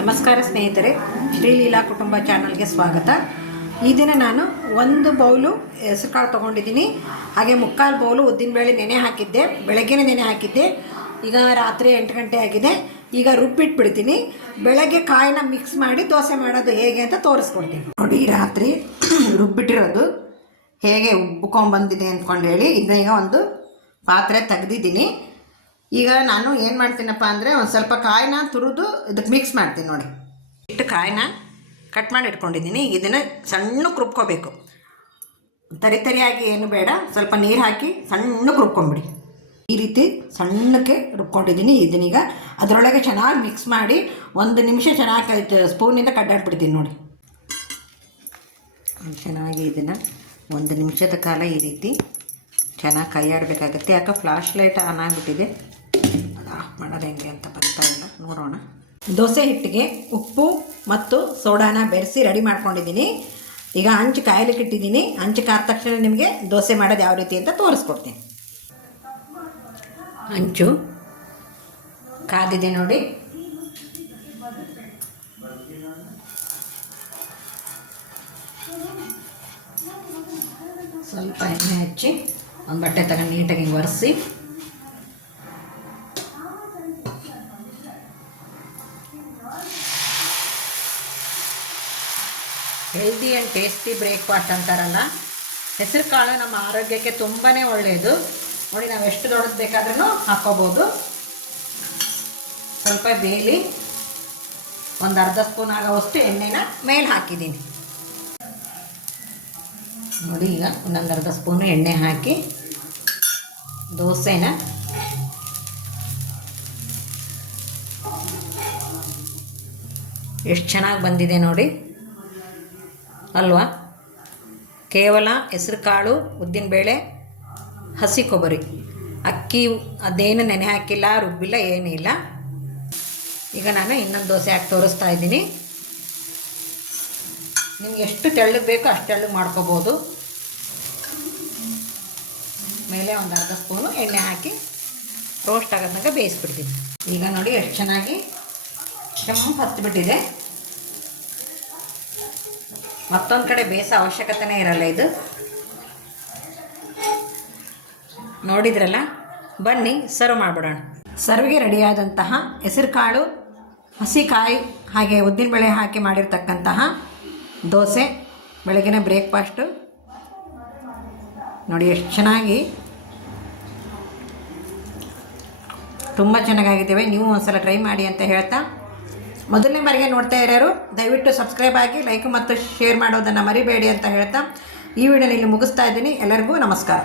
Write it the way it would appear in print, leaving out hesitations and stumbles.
ನಮಸ್ಕಾರ ಸ್ನೇಹಿತರೆ, ಶ್ರೀಲೀಲಾ ಕುಟುಂಬ ಚಾನಲ್ಗೆ ಸ್ವಾಗತ. ಈ ದಿನ ನಾನು 1 ಬೌಲು ಹೆಸರುಕಾಳು ತೊಗೊಂಡಿದ್ದೀನಿ. ಹಾಗೆ 3/4 ಬೌಲು ಉದ್ದಿನಬೇಳೆ ನೆನೆ ಹಾಕಿದ್ದೆ, ಬೆಳಗ್ಗೆನೇ ನೆನೆ ಹಾಕಿದ್ದೆ. ಈಗ ರಾತ್ರಿ 8 ಗಂಟೆ ಆಗಿದೆ. ಈಗ ರುಬ್ಬಿಟ್ಬಿಡ್ತೀನಿ. ಬೆಳಗ್ಗೆ ಕಾಯಿನ ಮಿಕ್ಸ್ ಮಾಡಿ ದೋಸೆ ಮಾಡೋದು ಹೇಗೆ ಅಂತ ತೋರಿಸ್ಕೊಡ್ತೀನಿ ನೋಡಿ. ರಾತ್ರಿ ರುಬ್ಬಿಟ್ಟಿರೋದು ಹೇಗೆ ಉಬ್ಕೊಂಬಂದಿದೆ ಅಂದ್ಕೊಂಡು ಹೇಳಿ ಇದೀಗ ಒಂದು ಪಾತ್ರೆ ತೆಗೆದಿದ್ದೀನಿ. ಈಗ ನಾನು ಏನು ಮಾಡ್ತೀನಪ್ಪ ಅಂದರೆ ಒಂದು ಸ್ವಲ್ಪ ಕಾಯಿನ ತುರಿದು ಇದಕ್ಕೆ ಮಿಕ್ಸ್ ಮಾಡ್ತೀನಿ ನೋಡಿ. ಇಟ್ಟು ಕಾಯಿನ ಕಟ್ ಮಾಡಿ ಇಟ್ಕೊಂಡಿದ್ದೀನಿ. ಇದನ್ನು ಸಣ್ಣಕ್ಕೆ ರುಬ್ಕೋಬೇಕು. ತರಿಯಾಗಿ ಏನು ಬೇಡ, ಸ್ವಲ್ಪ ನೀರು ಹಾಕಿ ಸಣ್ಣಕ್ಕೆ ರುಬ್ಕೊಂಬಿಡಿ. ಈ ರೀತಿ ಸಣ್ಣಕ್ಕೆ ರುಬ್ಕೊಂಡಿದ್ದೀನಿ. ಇದನ್ನೀಗ ಅದರೊಳಗೆ ಚೆನ್ನಾಗಿ ಮಿಕ್ಸ್ ಮಾಡಿ 1 ನಿಮಿಷ ಚೆನ್ನಾಗಿ ಸ್ಪೂನಿಂದ ಕಡ್ಡಾಡ್ಬಿಡ್ತೀನಿ ನೋಡಿ. ಚೆನ್ನಾಗಿ ಇದನ್ನು 1 ನಿಮಿಷದ ಕಾಲ ಈ ರೀತಿ ಚೆನ್ನಾಗಿ ಕೈ ಆಡಬೇಕಾಗತ್ತೆ. ಯಾಕೆ ಫ್ಲಾಶ್ ಲೈಟ್ ಆನ್ ಆಗಿಬಿಟ್ಟಿದೆ, ಆಫ್ ಮಾಡೋದು ಹೆಂಗೆ ಅಂತ ಬರ್ತಾ ಇಲ್ಲ, ನೋಡೋಣ. ದೋಸೆ ಹಿಟ್ಟಿಗೆ ಉಪ್ಪು ಮತ್ತು ಸೋಡಾನ ಬೆರೆಸಿ ರೆಡಿ ಮಾಡ್ಕೊಂಡಿದ್ದೀನಿ. ಈಗ ಹಂಚು ಕಾಯಲಿಕ್ಕೆ ಇಟ್ಟಿದ್ದೀನಿ. ಹಂಚು ಕಾದ ತಕ್ಷಣ ನಿಮಗೆ ದೋಸೆ ಮಾಡೋದು ಯಾವ ರೀತಿ ಅಂತ ತೋರಿಸ್ಕೊಡ್ತೀನಿ. ಹಂಚು ಕಾದಿದೆ ನೋಡಿ. ಸ್ವಲ್ಪ ಎಣ್ಣೆ ಹಚ್ಚಿ ಒಂದು ಬಟ್ಟೆ ತಗೊಂಡು ನೀಟಾಗಿ ಒರೆಸಿ ಹೆಲ್ದಿ ಆ್ಯಂಡ್ ಟೇಸ್ಟಿ ಬ್ರೇಕ್ಫಾಸ್ಟ್ ಅಂತಾರಲ್ಲ, ಹೆಸರು ಕಾಳು ನಮ್ಮ ಆರೋಗ್ಯಕ್ಕೆ ತುಂಬಾ ಒಳ್ಳೆಯದು ನೋಡಿ. ನಾವು ಎಷ್ಟು ದೊಡ್ಡದು ಬೇಕಾದ್ರೂ ಹಾಕ್ಕೋಬೋದು. ಸ್ವಲ್ಪ ಬೇಲಿ ಒಂದು ಅರ್ಧ ಸ್ಪೂನ್ ಆಗೋವಷ್ಟು ಎಣ್ಣೆನ ಮೇಲೆ ಹಾಕಿದ್ದೀನಿ ನೋಡಿ. ಈಗ ಒಂದೊಂದು ಅರ್ಧ ಸ್ಪೂನು ಎಣ್ಣೆ ಹಾಕಿ ದೋಸೆನ ಎಷ್ಟು ಚೆನ್ನಾಗಿ ಬಂದಿದೆ ನೋಡಿ ಅಲ್ವಾ. ಕೇವಲ ಹೆಸರು ಕಾಳು, ಉದ್ದಿನಬೇಳೆ, ಹಸಿ ಕೊಬ್ಬರಿ, ಅಕ್ಕಿ ಅದೇನು ನೆನೆ ಹಾಕಿಲ್ಲ, ರುಬ್ಬಿಲ್ಲ, ಏನೂ ಇಲ್ಲ. ಈಗ ನಾನು ಇನ್ನೊಂದು ದೋಸೆ ಹಾಕಿ ತೋರಿಸ್ತಾ ಇದ್ದೀನಿ. ನಿಮ್ಗೆ ಎಷ್ಟು ತೆಳ್ಳಗೆ ಬೇಕೋ ಅಷ್ಟು ತೆಳ್ಳಗೆ ಮಾಡ್ಕೋಬೋದು. ಮೇಲೆ ಒಂದು ಅರ್ಧ ಸ್ಪೂನು ಎಣ್ಣೆ ಹಾಕಿ ರೋಸ್ಟ್ ಆಗೋದ್ನಾಗ ಬೇಯಿಸ್ಬಿಡ್ತೀನಿ. ಈಗ ನೋಡಿ ಎಷ್ಟು ಚೆನ್ನಾಗಿ ಕೆಂಪು ಹತ್ತಿಬಿಟ್ಟಿದೆ. ಮತ್ತೊಂದು ಕಡೆ ಬೇಯಿಸೋ ಅವಶ್ಯಕತೆನೇ ಇರಲ್ಲ. ಇದು ನೋಡಿದ್ರಲ್ಲ, ಬನ್ನಿ ಸರ್ವ್ ಮಾಡಿಬಿಡೋಣ. ಸರ್ವಿಗೆ ರೆಡಿಯಾದಂತಹ ಹೆಸರು ಕಾಳು, ಹಸಿಕಾಯಿ ಹಾಗೆ ಉದ್ದಿನಬೇಳೆ ಹಾಕಿ ಮಾಡಿರ್ತಕ್ಕಂತಹ ದೋಸೆ, ಬೆಳಗಿನ ಬ್ರೇಕ್ಫಾಸ್ಟು ನೋಡಿ. ಎಷ್ಟು ಚೆನ್ನಾಗಿ, ತುಂಬ ಚೆನ್ನಾಗಿದ್ದೇವೆ. ನೀವು ಒಂದ್ಸಲ ಟ್ರೈ ಮಾಡಿ ಅಂತ ಹೇಳ್ತಾ, ಮೊದಲನೇ ಬಾರಿಗೆ ನೋಡ್ತಾ ಇರೋರು ದಯವಿಟ್ಟು ಸಬ್ಸ್ಕ್ರೈಬ್ ಆಗಿ, ಲೈಕ್ ಮತ್ತು ಶೇರ್ ಮಾಡೋದನ್ನು ಮರಿಬೇಡಿ ಅಂತ ಹೇಳ್ತಾ ಈ ವಿಡಿಯೋನ ಇಲ್ಲಿ ಮುಗಿಸ್ತಾ ಇದ್ದೀನಿ. ಎಲ್ಲರಿಗೂ ನಮಸ್ಕಾರ.